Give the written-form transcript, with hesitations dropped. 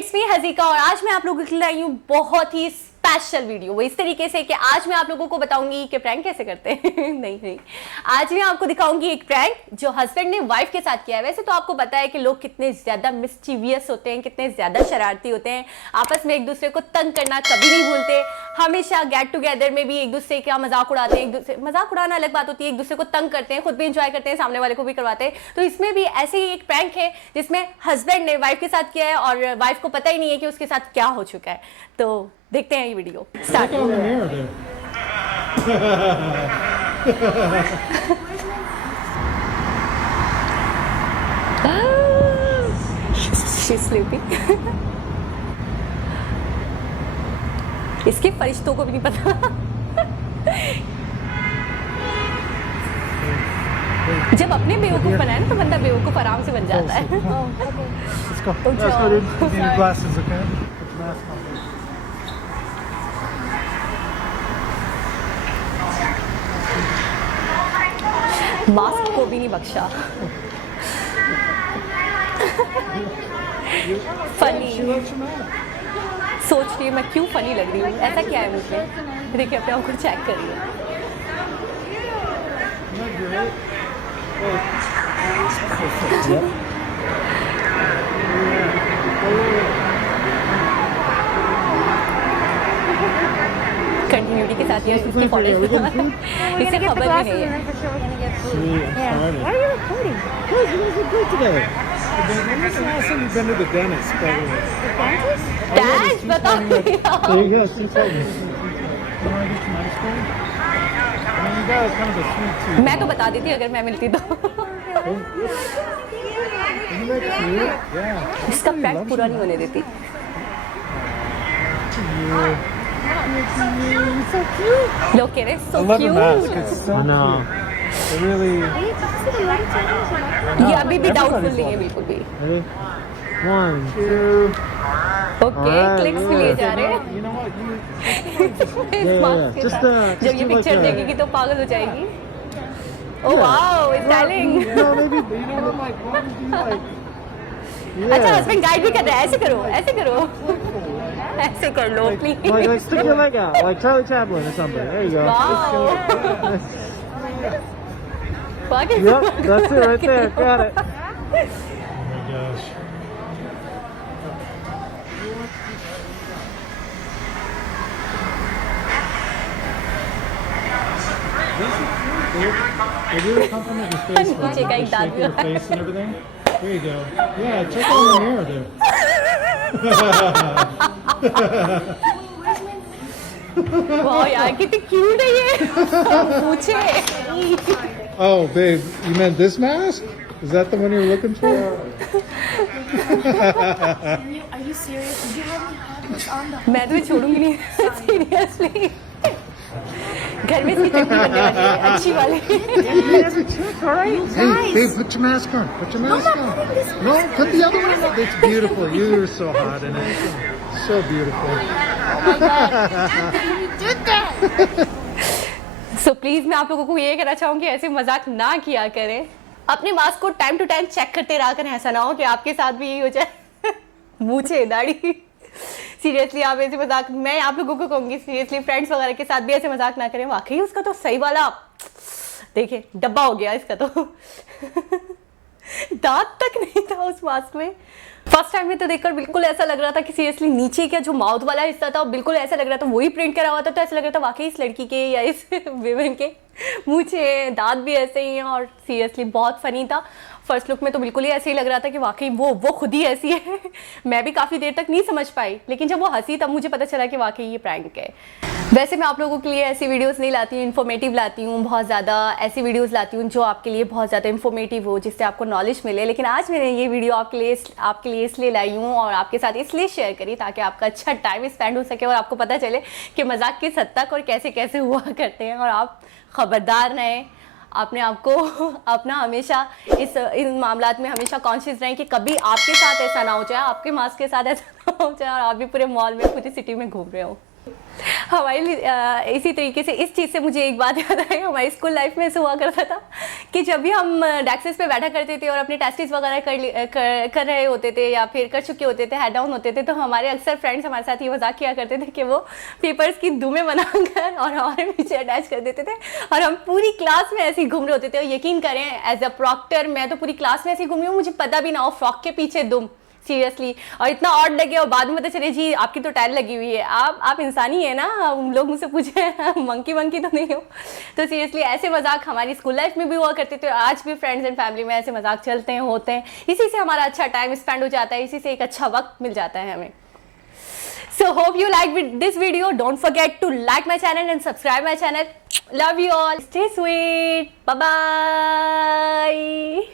It's me हजीका और आज मैं आप लोगों के लिए आई हूँ बहुत ही स्पेशल वीडियो। वो इस तरीके से कि आज मैं आप लोगों को बताऊंगी कि प्रैंक कैसे करते हैं नहीं, आज मैं आपको दिखाऊंगी एक प्रैंक जो हस्बैंड ने वाइफ के साथ किया है। वैसे तो आपको पता है कि लोग कितने ज्यादा मिस्चीवियस होते हैं, कितने ज्यादा शरारती होते हैं, आपस में एक दूसरे को तंग करना कभी नहीं भूलते। हमेशा गेट टुगेदर में भी एक दूसरे का मजाक उड़ाते हैं, एक दूसरे मजाक उड़ाना अलग बात होती है, एक दूसरे को तंग करते हैं, खुद भी इंजॉय करते हैं, सामने वाले को भी करवाते हैं। तो इसमें भी ऐसे ही एक प्रैंक है जिसमें हस्बैंड ने वाइफ के साथ किया है और वाइफ को पता ही नहीं है कि उसके साथ क्या हो चुका है। तो देखते हैं ये वीडियो स्टार्ट। She's sleeping. इसके फरिश्तों को भी नहीं पता। जब अपने बेवकूफ बनाए ना तो बंदा बेवकूफ आराम से बन जाता है। मास्क को भी नहीं बख्शा। फनी सोच रही है मैं क्यों फनी लग रही हूँ, ऐसा क्या है मुझे। देखिए अपने आप को चेक करिए। कंटिन्यूटी के साथ इसकी फॉलो इससे खबर भी नहीं है। डैश बताओ। मैं तो बता देती अगर मैं मिलती तो। इसका प्रैंक पूरा नहीं होने देती। लोग कह रहे सो क्यूट। ये अभी भी डाउटफुल नहीं है बिल्कुल भी। ओके क्लिक्स भी लिए जा रहे हैं। जब ये पिक्चर देखेगी तो पागल हो जाएगी। Oh wow styling. अच्छा हस्बैंड गाइड भी कर रहा है, ऐसे करो ऐसे करो ऐसे कर लो please. Like stick your leg out, like Charlie Chaplin or something. There you go. Wow. Yep, that's it right there. Got it. Oh my gosh. They really compliment your face. Right? Check They out that shape your view. face and everything. There you go. Yeah, check out the mirror there. वाह यार कितनी cute है ये। पूछे। Oh, babe, you meant this mask? Is that the one you're looking for? Are you serious? Did you have me have this on the मैं तो छोड़ूंगी नहीं seriously. घर में इसकी चटनी बनने वाली है अच्छी वाली। Hey, babe, put your mask on. Put your mask on. No, put the other one on. It's beautiful. You're so hot in it. So beautiful. You did that! So please मैं आप लोगों को ये कहना चाहूंगी ऐसे मजाक ना किया करें। अपने मास्क को टाइम टू टाइम चेक करते रहा करें, ऐसा ना हो कि आपके साथ भी यही हो जाए। मूछे दाढ़ी। सीरियसली आप ऐसे मजाक, मैं आप लोगों को कहूंगी सीरियसली फ्रेंड्स वगैरह के साथ भी ऐसे मजाक ना करें। वाकई उसका तो सही वाला देखिए डब्बा हो गया इसका तो। दांत तक नहीं था उस मास्क में। फर्स्ट टाइम में तो देखकर बिल्कुल ऐसा लग रहा था कि सीरियसली नीचे का जो माउथ वाला हिस्सा था बिल्कुल ऐसा लग रहा था वही प्रिंट करा हुआ था। तो ऐसा लग रहा था वाकई इस लड़की के या इस विमेन के मुझे दांत भी ऐसे ही हैं और सीरियसली बहुत फनी था। फर्स्ट लुक में तो बिल्कुल ही ऐसे ही लग रहा था कि वाकई वो खुद ही ऐसी है। मैं भी काफ़ी देर तक नहीं समझ पाई, लेकिन जब वो हंसी तब मुझे पता चला कि वाकई ये प्रैंक है। वैसे मैं आप लोगों के लिए ऐसी वीडियोस नहीं लाती हूँ, इन्फॉर्मेटिव लाती हूँ, बहुत ज़्यादा ऐसी वीडियोस लाती हूँ जो आपके लिए बहुत ज़्यादा इन्फॉर्मेटिव हो, जिससे आपको नॉलेज मिले। लेकिन आज मैंने ये वीडियो आपके लिए इसलिए लाई हूँ और आपके साथ इसलिए शेयर करी ताकि आपका अच्छा टाइम स्पेंड हो सके और आपको पता चले कि मजाक किस हद तक और कैसे कैसे हुआ करते हैं। और आप खबरदार रहें, अपने आप को अपना हमेशा इन मामलात में हमेशा कॉन्शियस रहें कि कभी आपके साथ ऐसा ना हो जाए, आपके मास्क के साथ ऐसा ना हो जाए और आप भी पूरे मॉल में पूरी सिटी में घूम रहे हो। हमारे इसी तरीके से इस चीज़ से मुझे एक बात याद आई, हमारी स्कूल लाइफ में ऐसा हुआ करता था कि जब भी हम डेस्क पे बैठा करते थे और अपने टेस्टिस वगैरह कर रहे होते थे या फिर कर चुके होते थे, हेड डाउन होते थे, तो हमारे अक्सर फ्रेंड्स हमारे साथ ये मजाक किया करते थे कि वो पेपर्स की दुमें बनाकर और हमारे पीछे अटैच कर देते थे और हम पूरी क्लास में ऐसे ही घूम रहे होते थे। और यकीन करें, एज अ प्रॉक्टर मैं तो पूरी क्लास में ऐसे ही घूमी हूँ, मुझे पता भी ना हो फ्रॉक के पीछे दुम, सीरियसली। और इतना ऑड लगे और बाद में पता चले जी आपकी तो टैल लगी हुई है। आप इंसान ही है ना, हम लोग मुझसे पूछे मंकी तो नहीं हो। तो सीरियसली ऐसे मजाक हमारी स्कूल लाइफ में भी हुआ करते थे, आज भी फ्रेंड्स एंड फैमिली में ऐसे मजाक चलते हैं, होते हैं। इसी से हमारा अच्छा टाइम स्पेंड हो जाता है, इसी से एक अच्छा वक्त मिल जाता है हमें। So hope you like this video. Don't forget to like my channel and subscribe my channel. Love you all. Stay sweet. Bye bye.